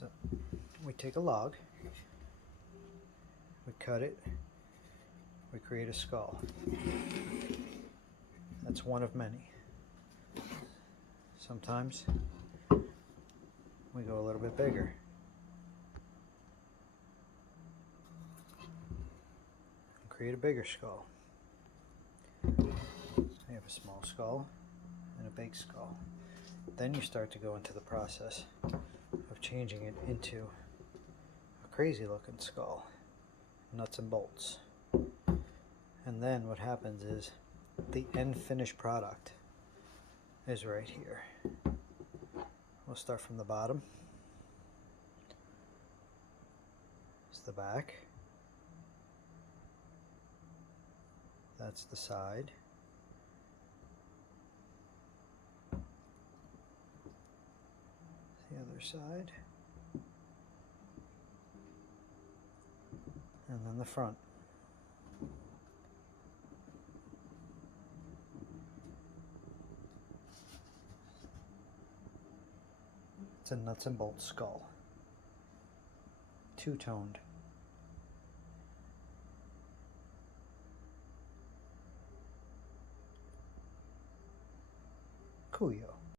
So we take a log, we cut it, we create a skull. That's one of many. Sometimes we go a little bit bigger. And create a bigger skull. We have a small skull and a big skull. Then you start to go into the process of changing it into a crazy looking skull, nuts and bolts. And then what happens is the end finished product is right here. We'll start from the bottom. It's the back. That's the side. The other side. And then the front. It's a nuts and bolts skull. Two-toned. Kuyo.